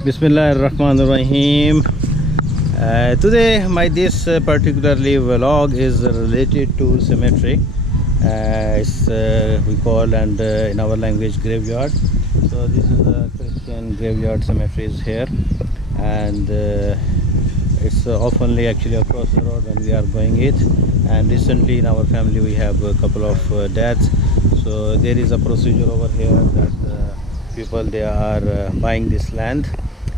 Bismillahirrahmanirrahim. Today this particularly vlog is related to cemetery. We call and in our language graveyard. So this is a Christian graveyard cemetery is here, and it's oftenly actually across the road when we are going it. And recently in our family we have a couple of deaths. So there is a procedure over here that people they are buying this land,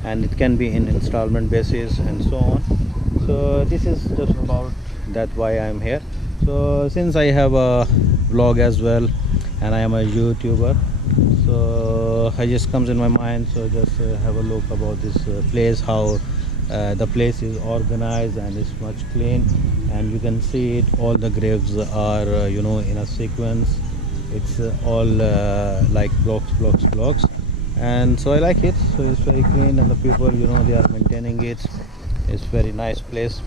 and it can be in installment basis and so on. So this is just about that why I'm here. So since I have a vlog as well and I am a YouTuber, so I just comes in my mind, so just have a look about this place, how the place is organized and it's much clean, and you can see it, all the graves are in a sequence. It's all like blocks, and so I like it. So it's very clean, and the people they are maintaining it. It's very nice place,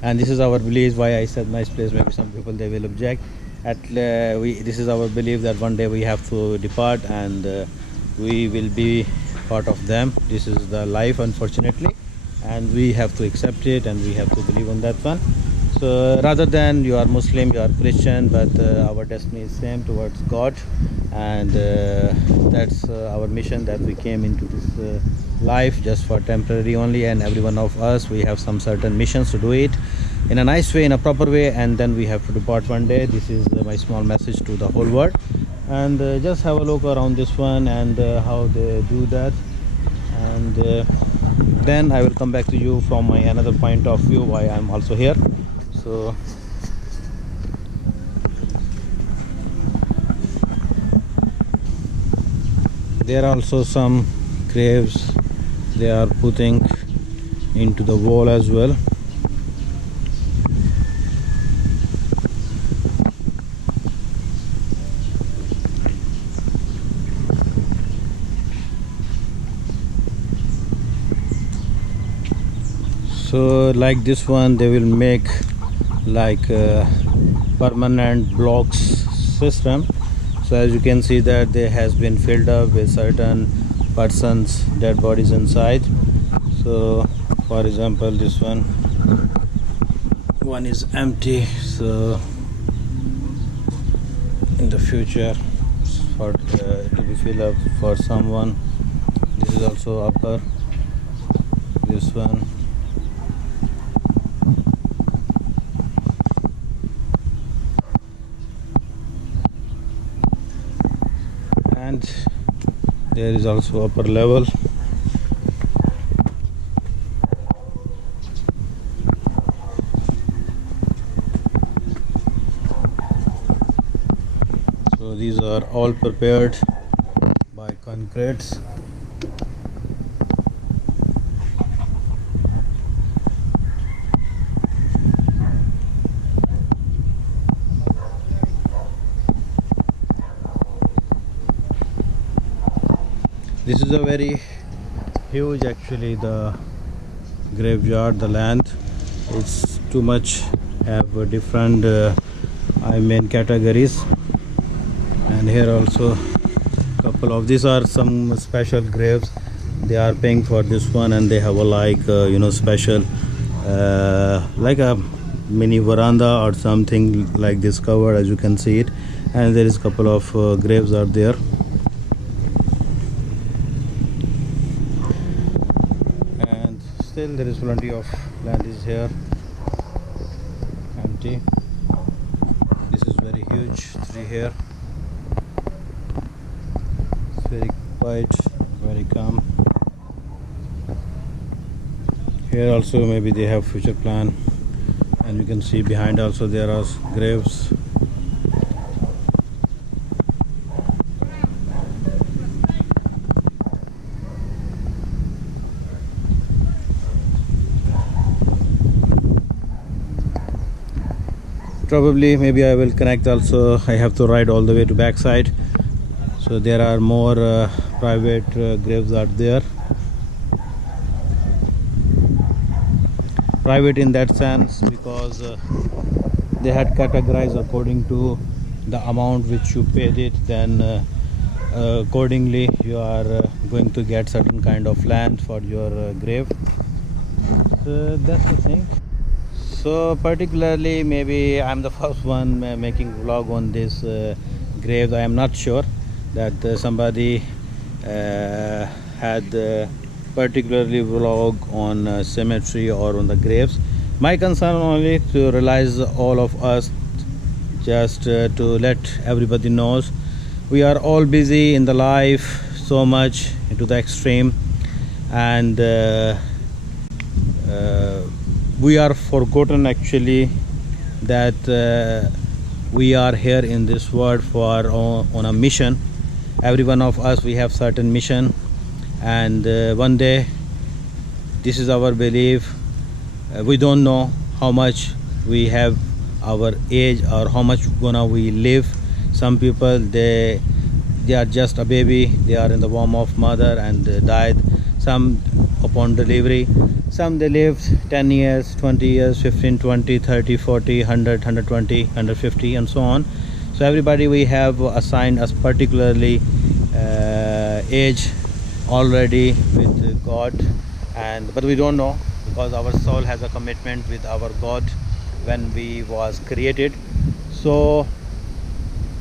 and this is our belief. Why I said nice place, maybe some people they will object. This is our belief that one day we have to depart, and we will be part of them. This is the life, unfortunately, and we have to accept it, and we have to believe on that one. So rather than you are Muslim, you are Christian, but our destiny is same towards God, and that's our mission, that we came into this life just for temporary only, and every one of us we have some certain missions to do it in a nice way, in a proper way, and then we have to depart one day. This is my small message to the whole world, and just have a look around this one and how they do that, and then I will come back to you from my another point of view why I'm also here. So there are also some graves they are putting into the wall as well. So like this one, they will make like permanent blocks system. So as you can see that there has been filled up with certain persons dead bodies inside. So for example, this one is empty, so in the future for to be filled up for someone. This is also upper, this one. And there is also upper level. So these are all prepared by concretes. This is a very huge, actually, the graveyard, the land. It's too much, have different categories, and here also couple of these are some special graves. They are paying for this one, and they have a like special like a mini veranda or something like this covered, as you can see it, and there is a couple of graves are there. Still there is plenty of land is here empty. This is very huge tree here. It's very quiet, very calm. Here also maybe they have future plan, and you can see behind also there are graves. Probably maybe I will connect also. I have to ride all the way to backside, so there are more private graves out there. Private in that sense because they had categorized according to the amount which you paid it, then accordingly you are going to get certain kind of land for your grave. So that's the thing. So particularly, maybe I'm the first one making vlog on this grave. I am not sure that somebody had particularly vlog on cemetery or on the graves. My concern only to realize all of us, just to let everybody knows, we are all busy in the life so much into the extreme, and we are forgotten actually that we are here in this world for on a mission. Every one of us, we have certain mission, and one day, this is our belief, we don't know how much we have our age or how much gonna we live. Some people, they are just a baby, they are in the womb of mother and died. Some upon delivery, some they lived 10 years, 20 years, 15, 20, 30, 40, 100, 120, 150 and so on. So everybody, we have assigned us particularly age already with God, and but we don't know, because our soul has a commitment with our God when we was created. So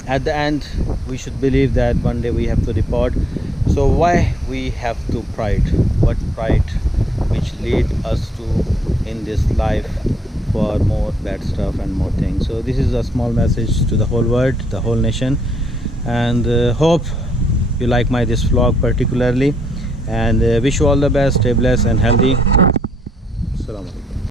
at the end, we should believe that one day we have to depart. So why we have to pride? What pride which lead us to in this life for more bad stuff and more things? So this is a small message to the whole world, the whole nation, and hope you like my this vlog particularly, and wish you all the best. Stay blessed and healthy.